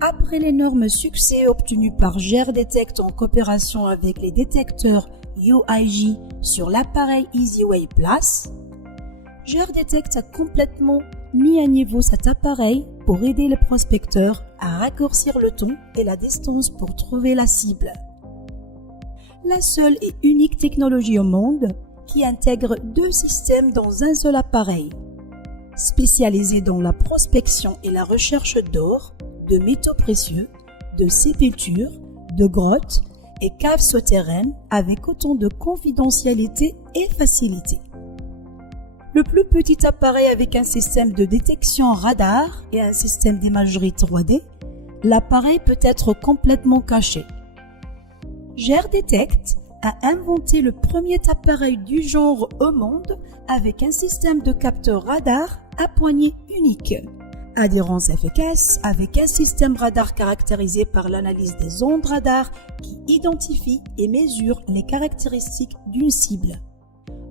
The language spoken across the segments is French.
Après l'énorme succès obtenu par GearDetect en coopération avec les détecteurs UIJ sur l'appareil EasyWay Plus, GearDetect a complètement mis à niveau cet appareil pour aider le prospecteur à raccourcir le temps et la distance pour trouver la cible. La seule et unique technologie au monde qui intègre deux systèmes dans un seul appareil, spécialisé dans la prospection et la recherche d'or, de métaux précieux, de sépultures, de grottes et caves souterraines avec autant de confidentialité et facilité. Le plus petit appareil avec un système de détection radar et un système d'imagerie 3D, l'appareil peut être complètement caché. GearDetect a inventé le premier appareil du genre au monde avec un système de capteur radar à poignée unique. Adhérence efficace avec un système radar caractérisé par l'analyse des ondes radar qui identifie et mesure les caractéristiques d'une cible.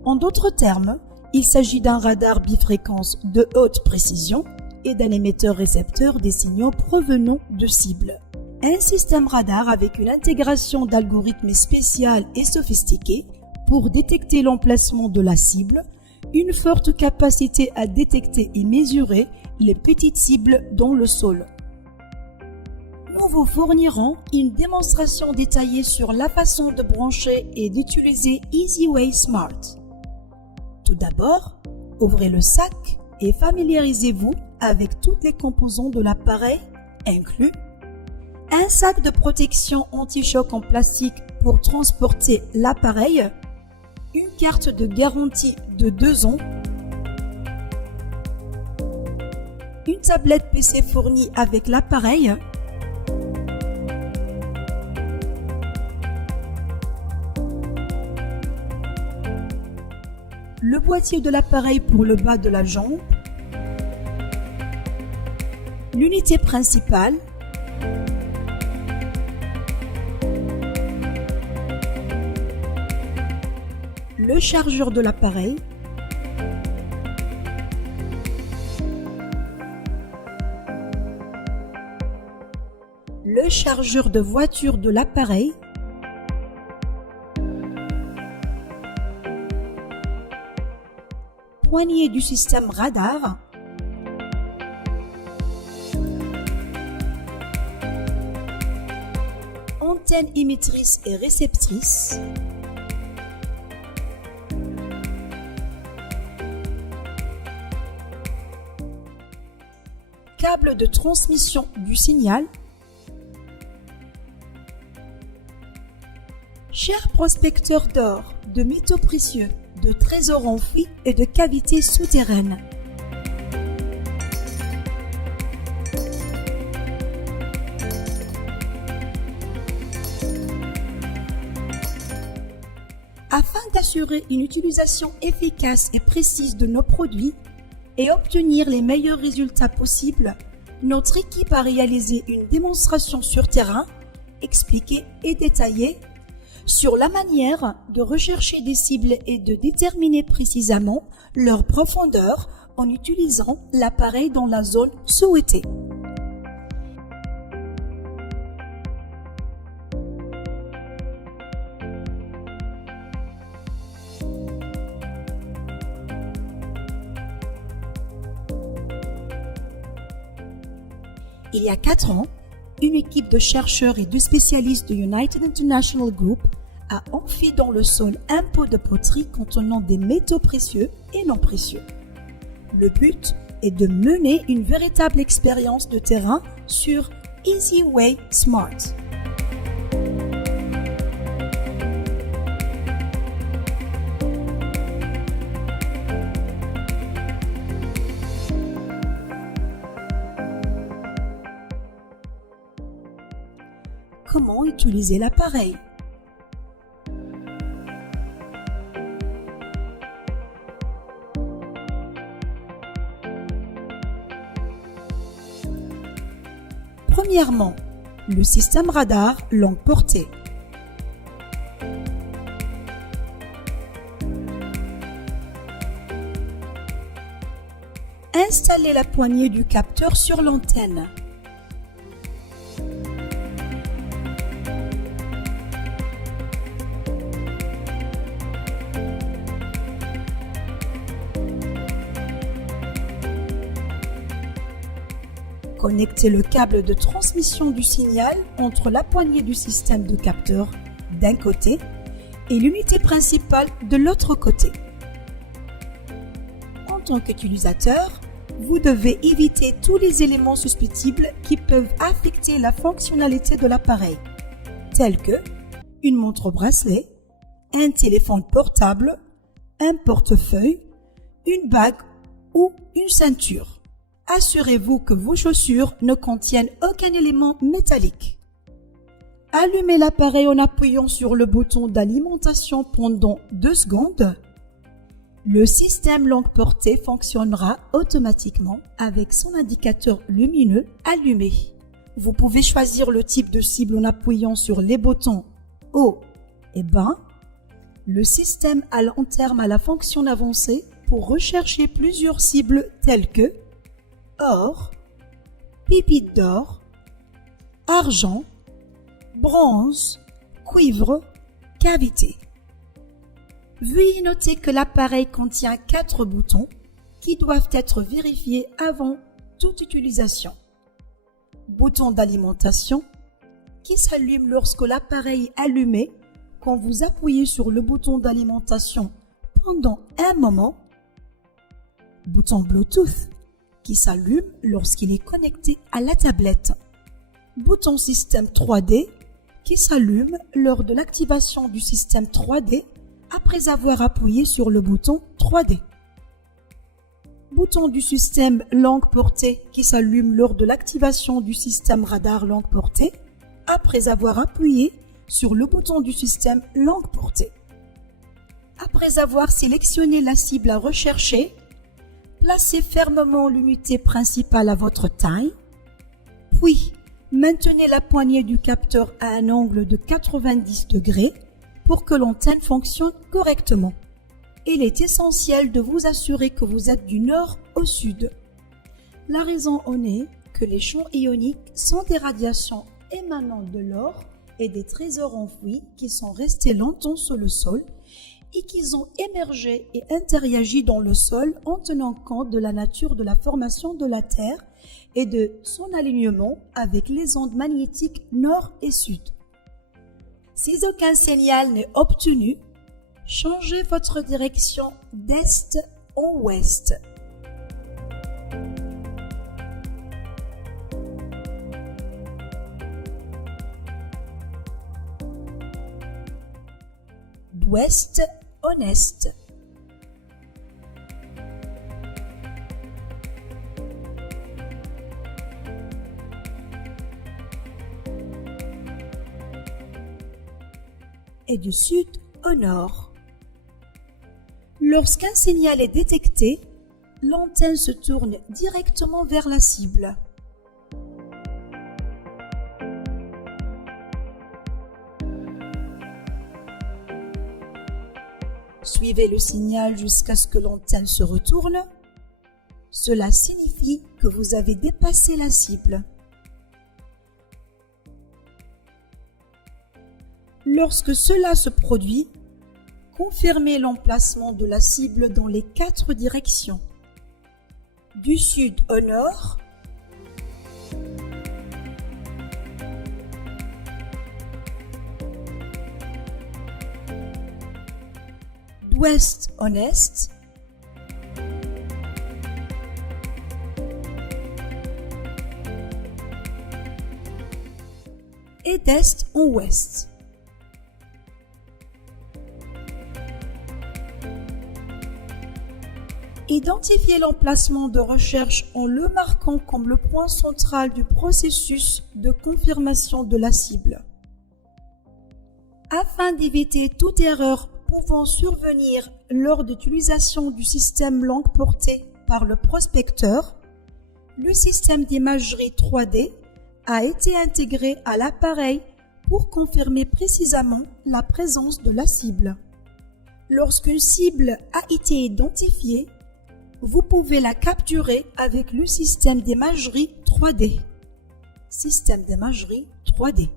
En d'autres termes, il s'agit d'un radar bifréquence de haute précision et d'un émetteur-récepteur des signaux provenant de cibles. Un système radar avec une intégration d'algorithmes spéciaux et sophistiqués pour détecter l'emplacement de la cible, une forte capacité à détecter et mesurer les petites cibles dans le sol. Nous vous fournirons une démonstration détaillée sur la façon de brancher et d'utiliser EasyWay Smart. Tout d'abord, ouvrez le sac et familiarisez-vous avec toutes les composants de l'appareil, inclus un sac de protection anti-choc en plastique pour transporter l'appareil, une carte de garantie de 2 ans, une tablette PC fournie avec l'appareil, le boîtier de l'appareil pour le bas de la jambe, l'unité principale, le chargeur de l'appareil, le chargeur de voiture de l'appareil, poignée du système radar, antenne émettrice et réceptrice, câble de transmission du signal. Chers prospecteurs d'or, de métaux précieux, de trésors enfouis et de cavités souterraines, afin d'assurer une utilisation efficace et précise de nos produits et obtenir les meilleurs résultats possibles, notre équipe a réalisé une démonstration sur terrain, expliquée et détaillée, sur la manière de rechercher des cibles et de déterminer précisément leur profondeur en utilisant l'appareil dans la zone souhaitée. Il y a 4 ans, une équipe de chercheurs et de spécialistes de United International Group a enfoui dans le sol un pot de poterie contenant des métaux précieux et non précieux. Le but est de mener une véritable expérience de terrain sur EasyWay Smart. Comment utiliser l'appareil? Premièrement, le système radar longue portée. Installez la poignée du capteur sur l'antenne. Connectez le câble de transmission du signal entre la poignée du système de capteur d'un côté et l'unité principale de l'autre côté. En tant qu'utilisateur, vous devez éviter tous les éléments susceptibles qui peuvent affecter la fonctionnalité de l'appareil, tels que une montre bracelet, un téléphone portable, un portefeuille, une bague ou une ceinture. Assurez-vous que vos chaussures ne contiennent aucun élément métallique. Allumez l'appareil en appuyant sur le bouton d'alimentation pendant 2 secondes. Le système longue portée fonctionnera automatiquement avec son indicateur lumineux allumé. Vous pouvez choisir le type de cible en appuyant sur les boutons haut et bas. Le système à long terme a la fonction avancée pour rechercher plusieurs cibles telles que or, pépites d'or, argent, bronze, cuivre, cavité. Veuillez noter que l'appareil contient 4 boutons qui doivent être vérifiés avant toute utilisation. Bouton d'alimentation qui s'allume lorsque l'appareil est allumé quand vous appuyez sur le bouton d'alimentation pendant un moment. Bouton Bluetooth qui s'allume lorsqu'il est connecté à la tablette. Bouton système 3D qui s'allume lors de l'activation du système 3D après avoir appuyé sur le bouton 3D. Bouton du système longue portée qui s'allume lors de l'activation du système radar longue portée après avoir appuyé sur le bouton du système longue portée. Après avoir sélectionné la cible à rechercher, placez fermement l'unité principale à votre taille, puis maintenez la poignée du capteur à un angle de 90 degrés pour que l'antenne fonctionne correctement. Il est essentiel de vous assurer que vous êtes du nord au sud. La raison en est que les champs ioniques sont des radiations émanant de l'or et des trésors enfouis qui sont restés longtemps sous le sol et qui ont émergé et interagi dans le sol en tenant compte de la nature de la formation de la Terre et de son alignement avec les ondes magnétiques nord et sud. Si aucun signal n'est obtenu, changez votre direction d'est en ouest. D'ouest en est. Et du sud au nord. Lorsqu'un signal est détecté, l'antenne se tourne directement vers la cible. Suivez le signal jusqu'à ce que l'antenne se retourne. Cela signifie que vous avez dépassé la cible. Lorsque cela se produit, confirmez l'emplacement de la cible dans les 4 directions. Du sud au nord, d'ouest en est, et d'est en ouest. Identifiez l'emplacement de recherche en le marquant comme le point central du processus de confirmation de la cible. Afin d'éviter toute erreur pouvant survenir lors d'utilisation du système longue portée par le prospecteur, le système d'imagerie 3D a été intégré à l'appareil pour confirmer précisément la présence de la cible. Lorsqu'une cible a été identifiée, vous pouvez la capturer avec le système d'imagerie 3D. Système d'imagerie 3D.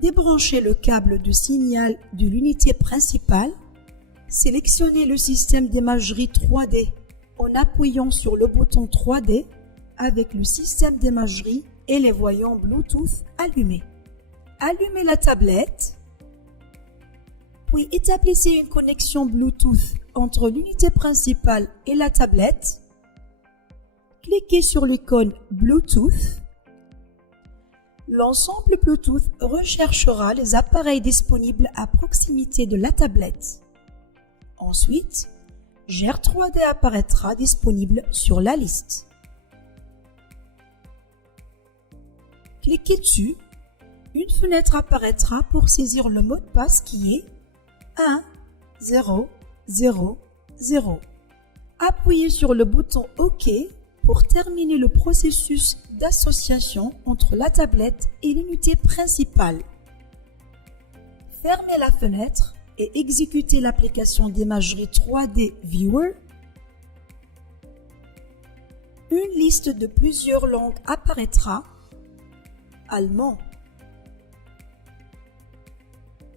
Débranchez le câble de signal de l'unité principale. Sélectionnez le système d'imagerie 3D en appuyant sur le bouton 3D, avec le système d'imagerie et les voyants Bluetooth allumés. Allumez la tablette, puis établissez une connexion Bluetooth entre l'unité principale et la tablette. Cliquez sur l'icône Bluetooth. L'ensemble Bluetooth recherchera les appareils disponibles à proximité de la tablette. Ensuite, GER 3D apparaîtra disponible sur la liste. Cliquez dessus. Une fenêtre apparaîtra pour saisir le mot de passe qui est 1 0 0 0. Appuyez sur le bouton OK pour terminer le processus d'association entre la tablette et l'unité principale. Fermez la fenêtre et exécutez l'application d'imagerie 3D Viewer. Une liste de plusieurs langues apparaîtra: allemand,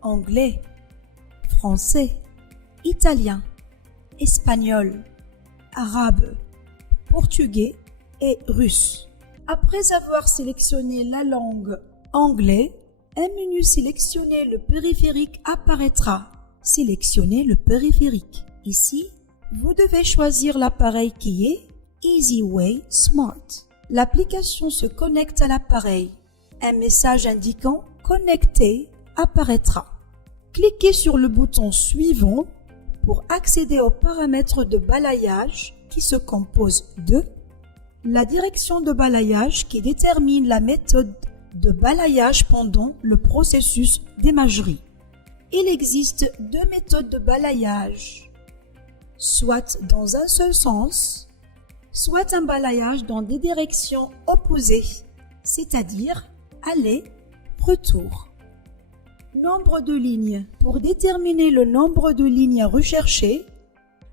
anglais, français, italien, espagnol, arabe, portugais et russe. Après avoir sélectionné la langue anglais, un menu sélectionner le périphérique apparaîtra. Sélectionnez le périphérique. Ici, vous devez choisir l'appareil qui est EasyWay Smart. L'application se connecte à l'appareil. Un message indiquant « Connecté » apparaîtra. Cliquez sur le bouton suivant pour accéder aux paramètres de balayage qui se composent de la direction de balayage qui détermine la méthode de balayage pendant le processus d'imagerie. Il existe deux méthodes de balayage, soit dans un seul sens, soit un balayage dans des directions opposées, c'est-à-dire aller, retour. Nombre de lignes. Pour déterminer le nombre de lignes recherchées,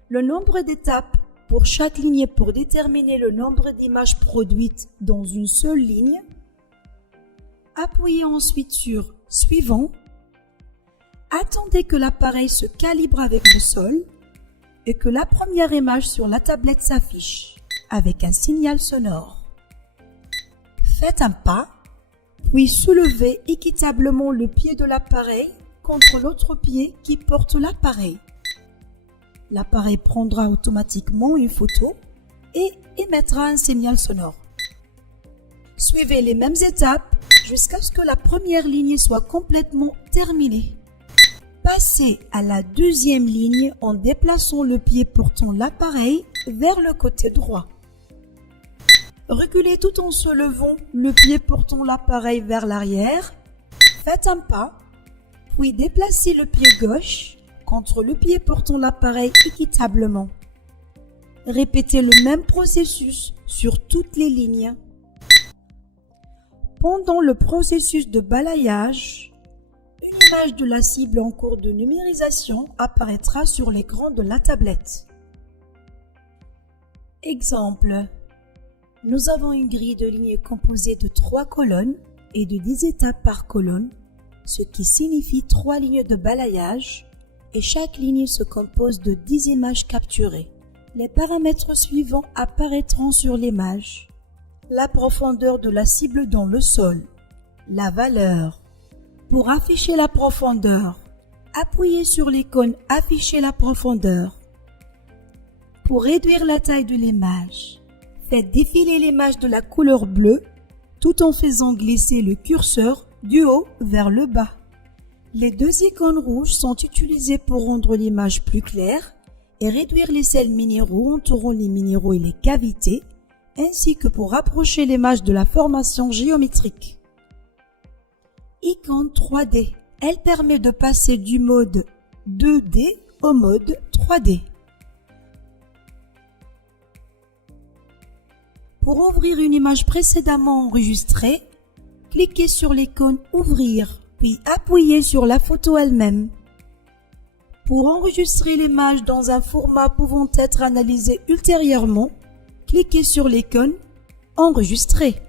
le nombre d'étapes pour chaque ligne pour déterminer le nombre d'images produites dans une seule ligne. Appuyez ensuite sur « Suivant ». Attendez que l'appareil se calibre avec le sol et que la première image sur la tablette s'affiche avec un signal sonore. Faites un pas, puis soulevez équitablement le pied de l'appareil contre l'autre pied qui porte l'appareil. L'appareil prendra automatiquement une photo et émettra un signal sonore. Suivez les mêmes étapes jusqu'à ce que la première ligne soit complètement terminée. Passez à la deuxième ligne en déplaçant le pied portant l'appareil vers le côté droit. Reculez tout en soulevant le pied portant l'appareil vers l'arrière. Faites un pas, puis déplacez le pied gauche contre le pied portant l'appareil équitablement. Répétez le même processus sur toutes les lignes. Pendant le processus de balayage, une image de la cible en cours de numérisation apparaîtra sur l'écran de la tablette. Exemple. Nous avons une grille de lignes composée de 3 colonnes et de 10 étapes par colonne, ce qui signifie 3 lignes de balayage, et chaque ligne se compose de 10 images capturées. Les paramètres suivants apparaîtront sur l'image. La profondeur de la cible dans le sol. La valeur. Pour afficher la profondeur, appuyez sur l'icône « Afficher la profondeur ». Pour réduire la taille de l'image, faites défiler l'image de la couleur bleue tout en faisant glisser le curseur du haut vers le bas. Les deux icônes rouges sont utilisées pour rendre l'image plus claire et réduire les sels minéraux entourant les minéraux et les cavités, ainsi que pour rapprocher l'image de la formation géométrique. Icône 3D. Elle permet de passer du mode 2D au mode 3D. Pour ouvrir une image précédemment enregistrée, cliquez sur l'icône « Ouvrir », puis appuyez sur la photo elle-même. Pour enregistrer l'image dans un format pouvant être analysé ultérieurement, cliquez sur l'icône « Enregistrer ».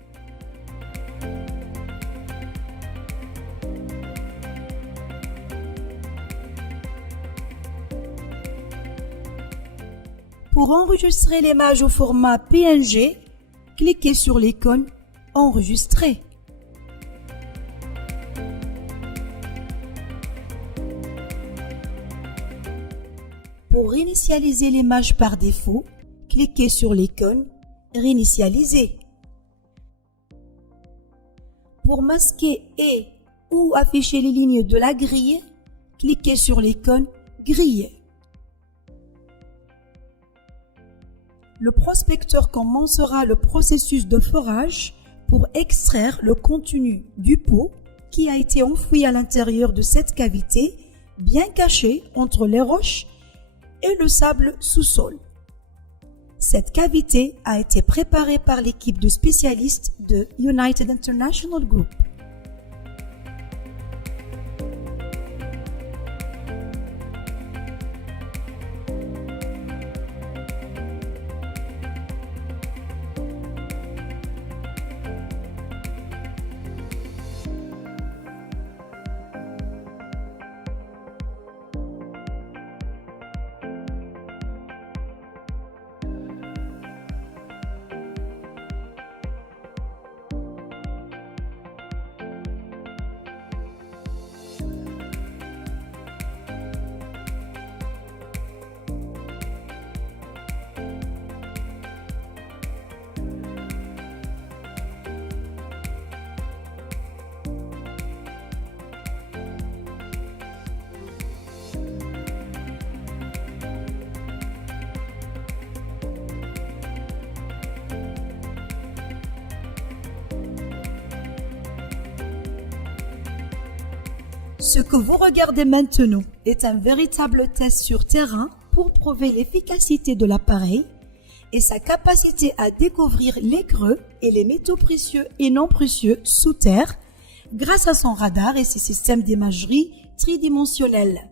Pour enregistrer l'image au format PNG, cliquez sur l'icône « Enregistrer ». Pour réinitialiser l'image par défaut, cliquez sur l'icône « Réinitialiser ». Pour masquer ou afficher les lignes de la grille, cliquez sur l'icône « Grille ». Le prospecteur commencera le processus de forage pour extraire le contenu du pot qui a été enfoui à l'intérieur de cette cavité, bien cachée entre les roches et le sable sous-sol. Cette cavité a été préparée par l'équipe de spécialistes de United International Group. Ce que vous regardez maintenant est un véritable test sur terrain pour prouver l'efficacité de l'appareil et sa capacité à découvrir les creux et les métaux précieux et non précieux sous terre grâce à son radar et ses systèmes d'imagerie tridimensionnelle.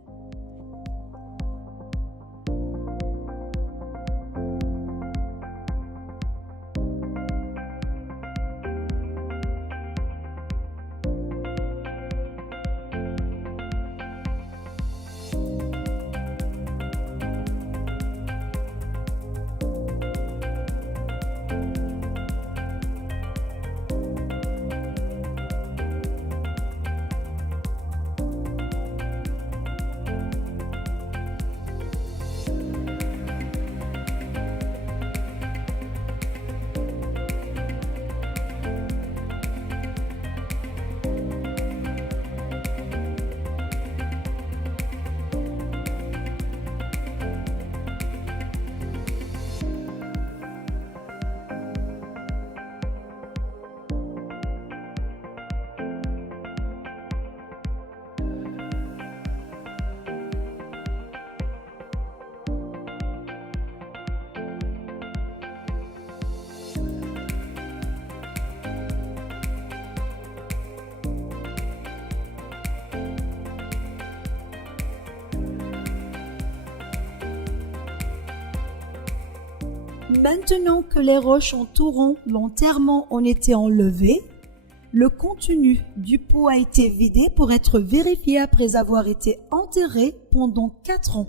Maintenant que les roches entourant l'enterrement ont été enlevées, le contenu du pot a été vidé pour être vérifié après avoir été enterré pendant 4 ans.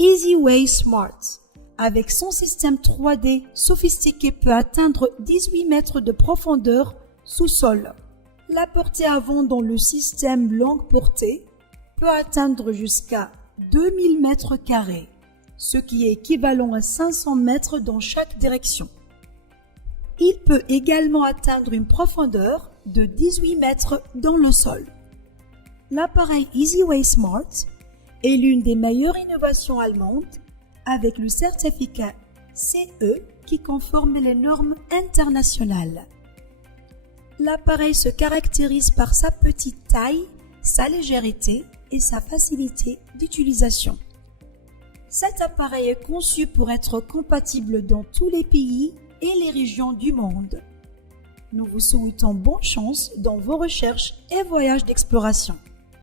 EasyWay Smart, avec son système 3D sophistiqué, peut atteindre 18 mètres de profondeur sous sol. La portée avant dans le système longue portée peut atteindre jusqu'à 2000 mètres carrés, ce qui est équivalent à 500 mètres dans chaque direction. Il peut également atteindre une profondeur de 18 mètres dans le sol. L'appareil EasyWay Smart est l'une des meilleures innovations allemandes avec le certificat CE qui conforme les normes internationales. L'appareil se caractérise par sa petite taille, sa légèreté et sa facilité d'utilisation. Cet appareil est conçu pour être compatible dans tous les pays et les régions du monde. Nous vous souhaitons bonne chance dans vos recherches et voyages d'exploration.